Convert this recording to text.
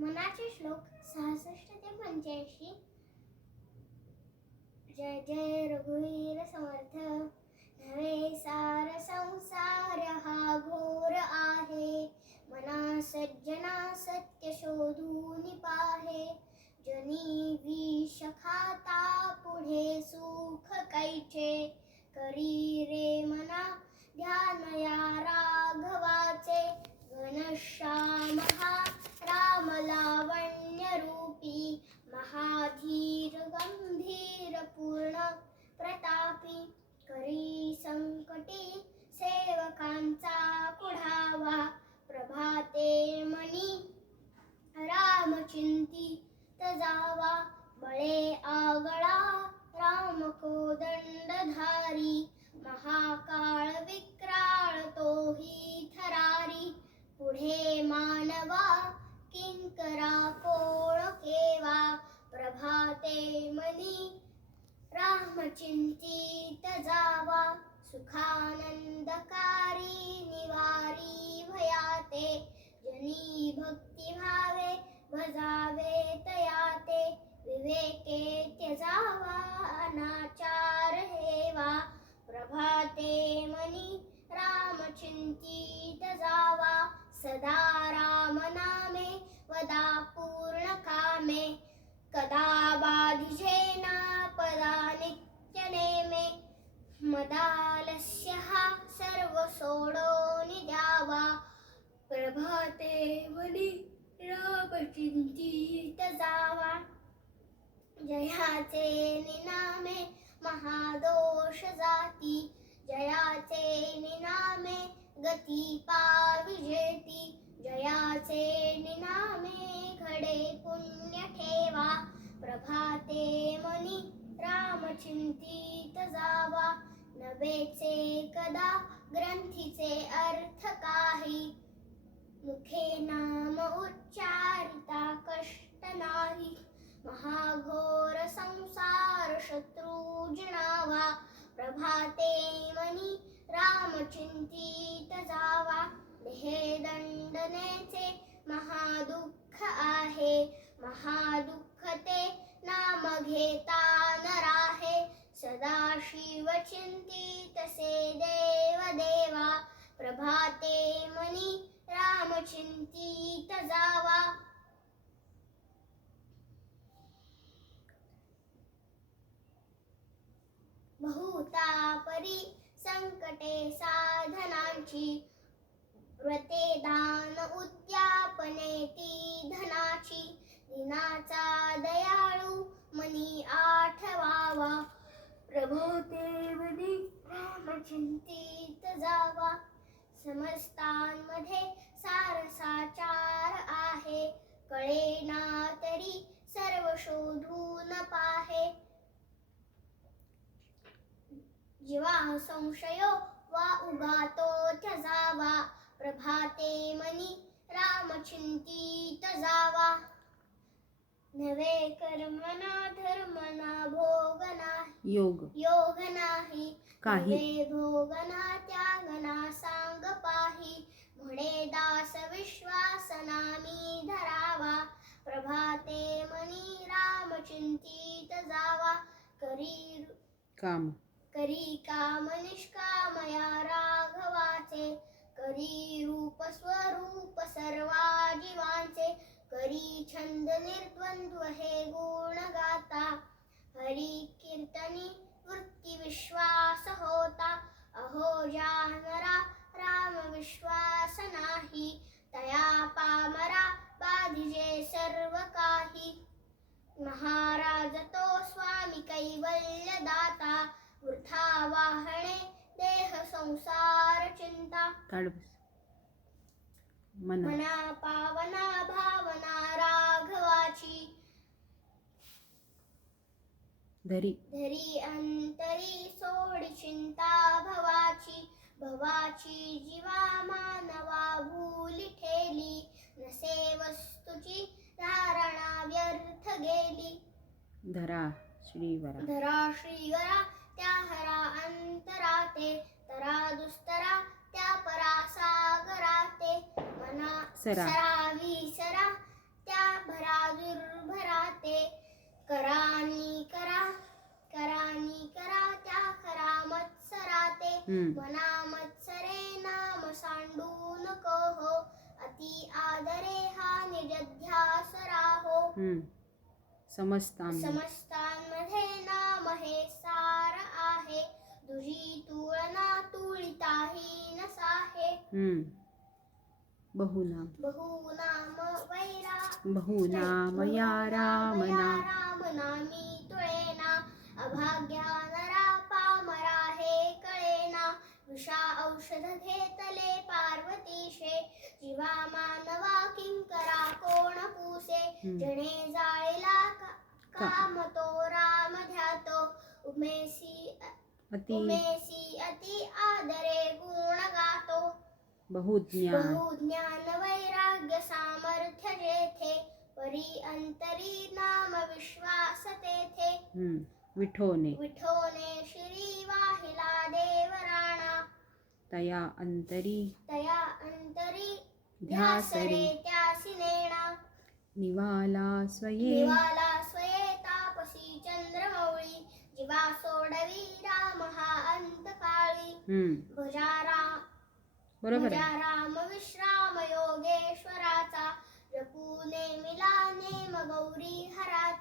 मनाचे श्लोक 66 ते 85. जय जय रघुवीर समर्थ. नवे सार संसार हा घोर आहे. मना सज्जना सत्य शोधून पाहे. जनी विष खाता पुढे सुख कैचे. करी रे मना ध्यान या राघवाचे. घनश्याम हा राम लावण्य रूपी. महाधीर गंभीर पूर्ण प्रतापी. करी संकटी सेवकांचा कुढावा. प्रभाते मनी राम चिंतित जावा. बळे आगळा राम कोदंडधारी. महाकाळ विक्राळ तोही थरारी. पुढे मानवा किंकरा कोण केवा. प्रभाते मनी राम चिंतित जावा. सुखानंदकारी निवारी भयाते. जनी भक्ती भावे भजावे तयाते. विवेके त्यजावा अनाचार हेवा. प्रभाते मनी राम चिंतित जावा. सदा राम नामे वदा पूर्ण कामे. कदा बाधिजेना पदा नित्य नेमे. मदालस्य हा सर्व सोडून द्यावा. प्रभाते मनी राम चिंतित जावा. जयाचे निनामे महादोष जाती. जयाचे निनामे गती पाविजेती. जयाचे निनामे घडे पुण्य ठेवा. प्रभाते मनी राम चिंतित जावा. नवेचे कदा ग्रंथीचे अर्थ काही. मुखे नाम उच्चारिता कष्ट नाही. महाघोर संसार शत्रु जिणावा. प्रभाते मनी राम चिंतित जावा. देह दंडनेचे महादुःख आहे. महादुःख ते नाम घेता न राहे. सदाशिव चिंतित से देव देवा. प्रभाते मनी राम चिंतित जावा. बहुता परी संकटे साधनांची. व्रते दान उद्यापने ती धनाची. दिनाचा दयाळू मनी आठवावा. प्रभाते मनी राम चिंतित जावा. समस्तांमध्ये सारसाचार आहे. कळेना तरी सर्व शोधून पाहे. जीवा संशयो वा उगातो त्यजावा. प्रभाते मनी राम चिंतित जावा. नवे कर्मना धर्मना भोग नाही. योग नाही. नवे भोगना त्यागना सांग पाही. म्हणे दास विश्वासना मी धरावा. प्रभाते मनी राम चिंतित जावा. करी काम निष्काम या राघवाचे. करी रूप स्वरूप सर्वा जीवांचे. करी छंद निर्द्वंद्व हे गुण गाता. हरी कीर्तनी वृत्ती विश्वास होता. अहो जानरा राम विश्वास नाही. तया पामरा बाधिजे सर्व काही. महाराज तो स्वामी कैवल्य दाता. वृथा वाहणे देह संसार चिंता. मना पावना भावना राघवाची. धरी अंतरी सोडी चिंता भवाची. भवाची जीवा मानवा भूली ठेली. नसे वस्तूची धारणा व्यर्थ गेली. धरा श्रीवरा त्या हरा अंतराते. तरा दुस्तरा त्या परा सागराते. मना सरा विसरा त्या मना मत्सरे नाम सांडू नको हो अति आदरे हा निजध्यास राहो समस्तांमध्ये नाम हे सार आहे तुझी तुळना तुळिताही नसाहे बहुनाम बहुनामया राम नाम राम नामी तुळेना अभाग्या नरा पामरा हे कळेना विषा औषध घेतले पार्वतीशे जीवा मानवा किंकरा कोण पुसे जणे जाळीला काम तो राम ध्यातो उमेसी अति आदरे गुण गातो बहुज्ञान वैराग्य सामर्थ्य जेथे परी अंतरी नाम विश्वास तेथे विठोने श्री वाहिला देवराणा तया अंतरी ध्यास रे त्यासी नेणा निवाला स्वये तापसी चंद्रमौळी जीवा सोडवी राम हा अंतकाळी बरोबर राम विश्राम योगेश्वराचा जपू नेमिला नेम गौरी हराचा